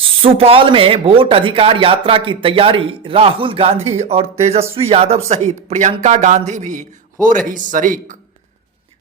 सुपौल में वोट अधिकार यात्रा की तैयारी, राहुल गांधी और तेजस्वी यादव सहित प्रियंका गांधी भी हो रही शरीक।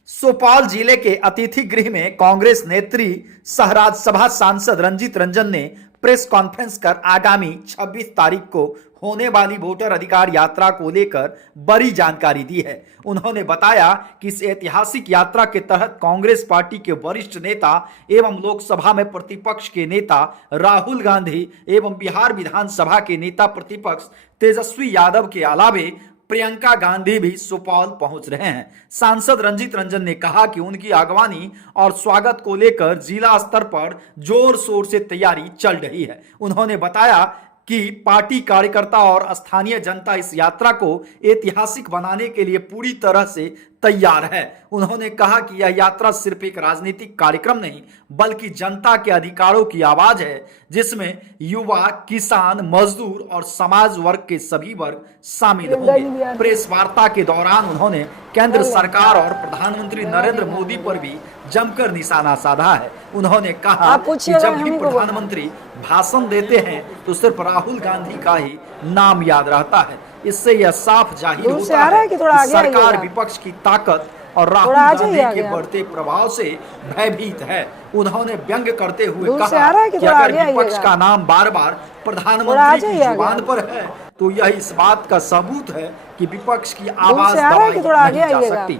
सुपौल जिले के अतिथि गृह में कांग्रेस नेत्री सह राज्यसभा सांसद रंजीत रंजन ने प्रेस कॉन्फ्रेंस कर आगामी 26 तारीख को होने वाली वोटर अधिकार यात्रा को लेकर बड़ी जानकारी दी है। उन्होंने बताया कि इस ऐतिहासिक यात्रा के तहत कांग्रेस पार्टी के वरिष्ठ नेता एवं लोकसभा में प्रतिपक्ष के नेता राहुल गांधी एवं बिहार विधानसभा के नेता प्रतिपक्ष तेजस्वी यादव के अलावे प्रियंका गांधी भी सुपौल पहुंच रहे हैं। सांसद रंजीत रंजन ने कहा कि उनकी अगवानी और स्वागत को लेकर जिला स्तर पर जोर शोर से तैयारी चल रही है। उन्होंने बताया कि पार्टी कार्यकर्ता और स्थानीय जनता इस यात्रा को ऐतिहासिक बनाने के लिए पूरी तरह से तैयार है। उन्होंने कहा कि यह यात्रा सिर्फ एक राजनीतिक कार्यक्रम नहीं बल्कि जनता के अधिकारों की आवाज है, जिसमें युवा, किसान, मजदूर और समाज वर्ग के सभी वर्ग शामिल होंगे। प्रेस वार्ता के दौरान उन्होंने केंद्र सरकार और प्रधानमंत्री नरेंद्र मोदी पर भी जमकर निशाना साधा है। उन्होंने कहा कि जब भी प्रधानमंत्री भाषण देते हैं तो सिर्फ राहुल गांधी का ही नाम याद रहता है। इससे यह साफ जाहिर होता है कि सरकार विपक्ष की ताकत और राहुल गांधी के बढ़ते प्रभाव से भयभीत है। उन्होंने व्यंग करते हुए कहा कि अगर विपक्ष का नाम बार बार प्रधानमंत्री की जुबान पर है तो यह इस बात का सबूत है कि विपक्ष की आवाज दबाई नहीं जा सकती।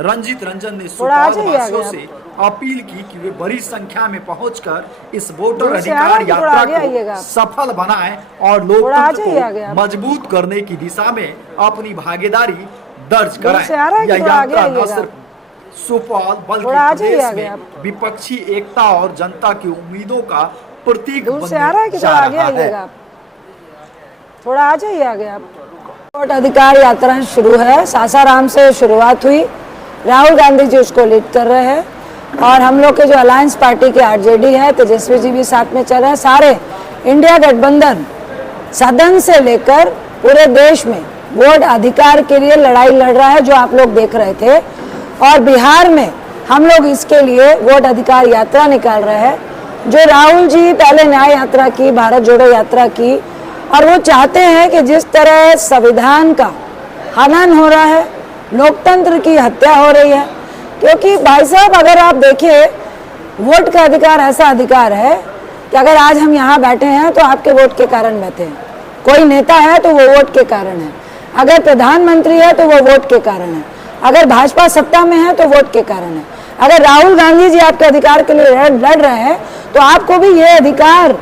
रंजीत रंजन ने सुपौलवासियों से अपील की कि वे बड़ी संख्या में पहुंचकर इस वोटर अधिकार यात्रा को सफल बनाएं और लोकतंत्र को मजबूत करने की दिशा में अपनी भागीदारी दर्ज कराएं। यह यात्रा न सिर्फ सुपौल बल्कि प्रदेश में विपक्षी एकता और जनता की उम्मीदों का प्रतीक बनने जा रहा है। थोड़ा आ जाइए आगे आप। वोट अधिकार यात्रा शुरू है, सासाराम से शुरुआत हुई, राहुल गांधी जी उसको लीड कर रहे हैं और हम लोग के जो अलायंस पार्टी के आरजेडी है, तेजस्वी जी भी साथ में चल रहे हैं। सारे इंडिया गठबंधन सदन से लेकर पूरे देश में वोट अधिकार के लिए लड़ाई लड़ रहा है, जो आप लोग देख रहे थे। और बिहार में हम लोग इसके लिए वोट अधिकार यात्रा निकाल रहे हैं, जो राहुल जी पहले न्याय यात्रा की, भारत जोड़ो यात्रा की, और वो चाहते हैं कि जिस तरह संविधान का हनन हो रहा है, लोकतंत्र की हत्या हो रही है, क्योंकि भाई साहब अगर आप देखिए वोट का अधिकार ऐसा अधिकार है कि अगर आज हम यहाँ बैठे हैं तो आपके वोट के कारण बैठे हैं। कोई नेता है तो वो वोट के कारण है, अगर प्रधानमंत्री है तो वो वोट के कारण है, अगर भाजपा सत्ता में है तो वोट के कारण है। अगर राहुल गांधी जी आपके अधिकार के लिए लड़ रहे हैं तो आपको भी ये अधिकार